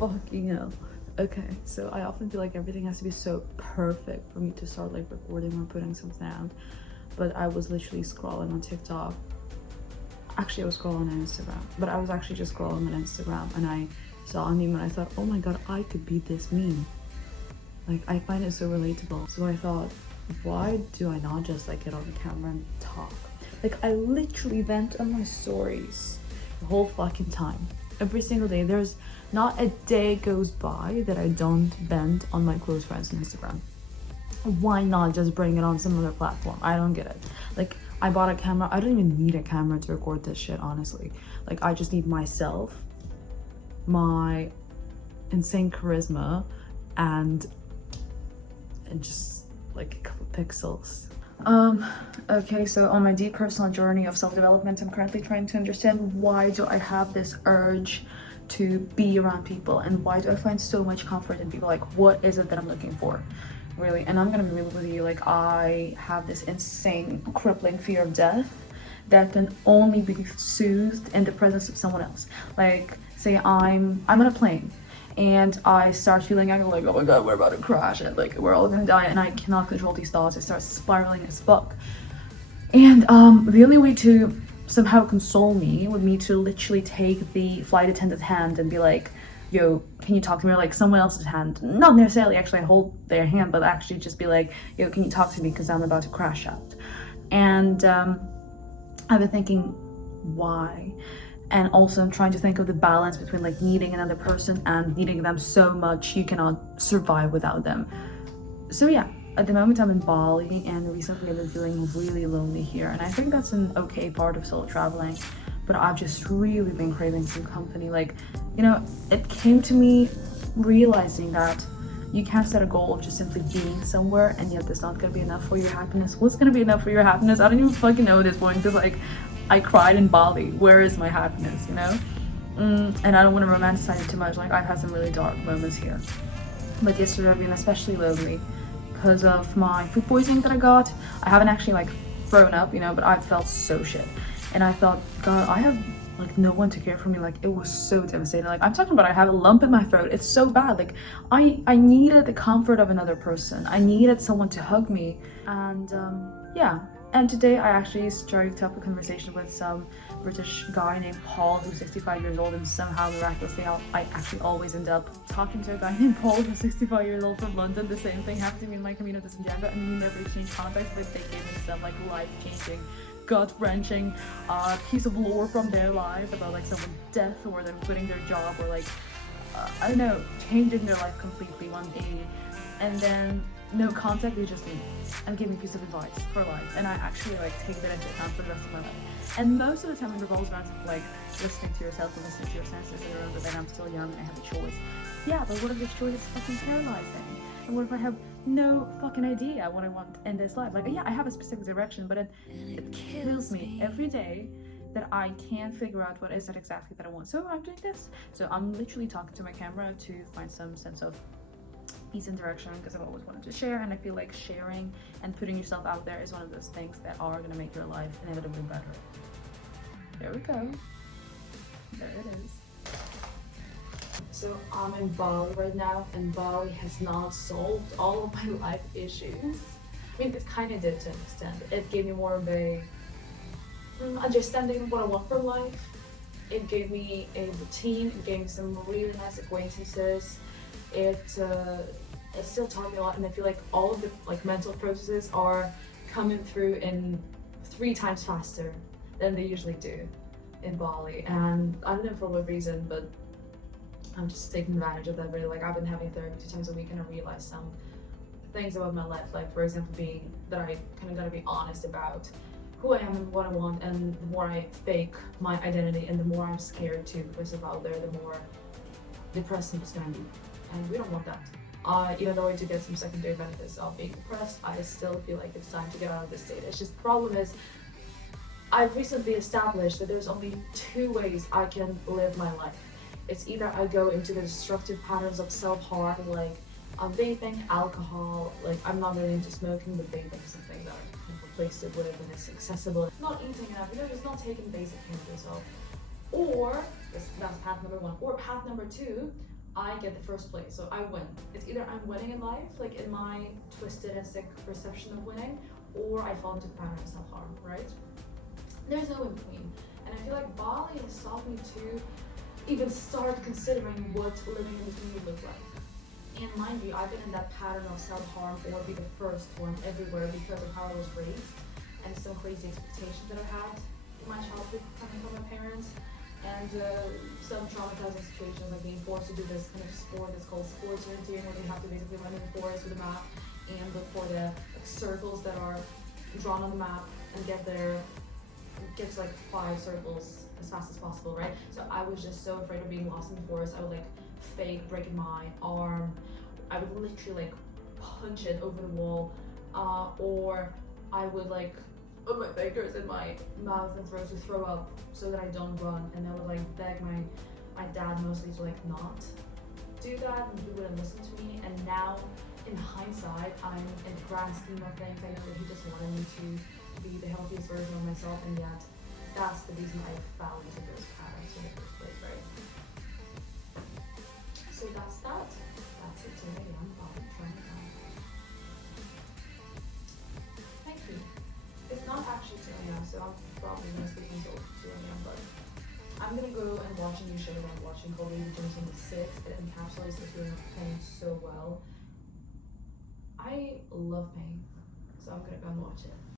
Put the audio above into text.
Fucking hell. Okay, so I often feel like everything has to be so perfect for me to start like recording or putting something out. But I was literally scrolling on TikTok. Actually, I was scrolling on Instagram, but I was actually just scrolling on Instagram and I saw a meme and I thought, oh my god, I could be this meme. Like, I find it so relatable. So I thought, why do I not just like get on the camera and talk? Like, I literally vent on my stories the whole fucking time. Every single day. There's not a day goes by that I don't vent on my close friends on Instagram. Why not just bring it on some other platform? I don't get it. Like, I bought a camera. I don't even need a camera to record this shit, honestly. Like, I just need myself, my insane charisma, and just like a couple pixels. Okay, so on my deep personal journey of self-development, I'm currently trying to understand, why do I have this urge to be around people, and why do I find so much comfort in people? Like, what is it that I'm looking for, really? And I'm gonna be real with you, like, I have this insane crippling fear of death that can only be soothed in the presence of someone else. Like, say I'm on a plane and I start feeling like, oh my god, we're about to crash and like we're all gonna die, and I cannot control these thoughts. I start spiraling as fuck. And the only way to somehow console me would be to literally take the flight attendant's hand and be like, yo, can you talk to me? Or like someone else's hand. Not necessarily actually hold their hand, but actually just be like, yo, can you talk to me, because I'm about to crash out. And I've been thinking, why? And also I'm trying to think of the balance between like needing another person and needing them so much you cannot survive without them. So yeah, at the moment I'm in Bali, and recently I've been feeling really lonely here, and I think that's an okay part of solo traveling. But I've just really been craving some company. Like, you know, it came to me realizing that you can't set a goal of just simply being somewhere, and yet that's not gonna be enough for your happiness. What's gonna be enough for your happiness? I don't even fucking know at this point, because like, I cried in Bali. Where is my happiness, you know? And I don't want to romanticize it too much. Like, I've had some really dark moments here. But yesterday I've been especially lonely because of my food poisoning that I got. I haven't actually like thrown up, you know, but I felt so shit. And I thought, god, I have like no one to care for me. Like, it was so devastating. Like, I'm talking about, I have a lump in my throat. It's so bad. Like, I needed the comfort of another person. I needed someone to hug me. And yeah. And today I actually struck up a conversation with some British guy named Paul, who's 65 years old, and somehow miraculously I actually always end up talking to a guy named Paul who's 65 years old from London. The same thing happened to me in my community in Geneva, and we never exchanged contacts, but they gave me some like life-changing, gut-wrenching piece of lore from their life about like someone's death, or them quitting their job, or like I don't know, changing their life completely 180. And then no contact, they just leave and give me a piece of advice for life, and I actually like take that into account for the rest of my life. And most of the time it revolves around like listening to yourself and listening to your senses, and remember that I'm still young and I have a choice. Yeah, but what if this choice is fucking paralyzing? And what if I have no fucking idea what I want in this life? Like, yeah, I have a specific direction, but it kills me every day that I can't figure out what is it exactly that I want. So I'm doing this. So I'm literally talking to my camera to find some sense of peace and direction, because I've always wanted to share, and I feel like sharing and putting yourself out there is one of those things that are going to make your life inevitably better. There we go. There it is. So I'm in Bali right now, and Bali has not solved all of my life issues. I mean, it kind of did to an extent. It gave me more of a understanding of what I want for life. It gave me a routine. It gave me some really nice acquaintances. It still taught me a lot, and I feel like all of the like mental processes are coming through in 3 times faster than they usually do in Bali. And I don't know for what reason, but I'm just taking advantage of that really. Like, I've been having therapy 2 times a week, and I realized some things about my life, like for example being that I kind of gotta be honest about who I am and what I want, and the more I fake my identity and the more I'm scared to put myself out there, the more depressed it's gonna be. And we don't want that. Even though I do get some secondary benefits of being depressed, I still feel like it's time to get out of this state. It's just the problem is, I've recently established that there's only 2 ways I can live my life. It's either I go into the destructive patterns of self-harm, like vaping, alcohol. Like, I'm not really into smoking, but vaping is something that I can replace it with, and it's accessible. Not eating enough, you know, just not taking basic care of yourself. Or, that's path number 1. Or path number 2, I get the first place, so I win. It's either I'm winning in life, like in my twisted and sick perception of winning, or I fall into the pattern of self-harm, right? There's no in between. And I feel like Bali has taught me to even start considering what living in between would look like. And mind you, I've been in that pattern of self-harm or be the first one everywhere because of how I was raised and some crazy expectations that I had in my childhood coming from my parents, and some traumatizing situations like being forced to do this kind of sport that's called sports orienteering, where you have to basically run in the forest with a map and look for the circles that are drawn on the map and get to like 5 circles as fast as possible, right? So I was just so afraid of being lost in the forest. I would like fake breaking my arm. I would literally like punch it over the wall, or I would like put my fingers in my mouth and throat to throw up so that I don't run. And I would like beg my dad mostly to like not do that, and he wouldn't listen to me. And now in hindsight, I'm in the grand scheme of things, I know that he just wanted me to be the healthiest version of myself, and yet that's the reason I fell into those patterns in the first place, right? So that's that. That's it today. I'm Bobby trying to Thank you. It's not actually 2 a.m., so I'm probably gonna sleep until 2 a.m., but I'm gonna go and watch a new show that I'm watching called Lady James on the 6th. It encapsulates the feeling of pain so well. I love pain, so I'm gonna go and watch it.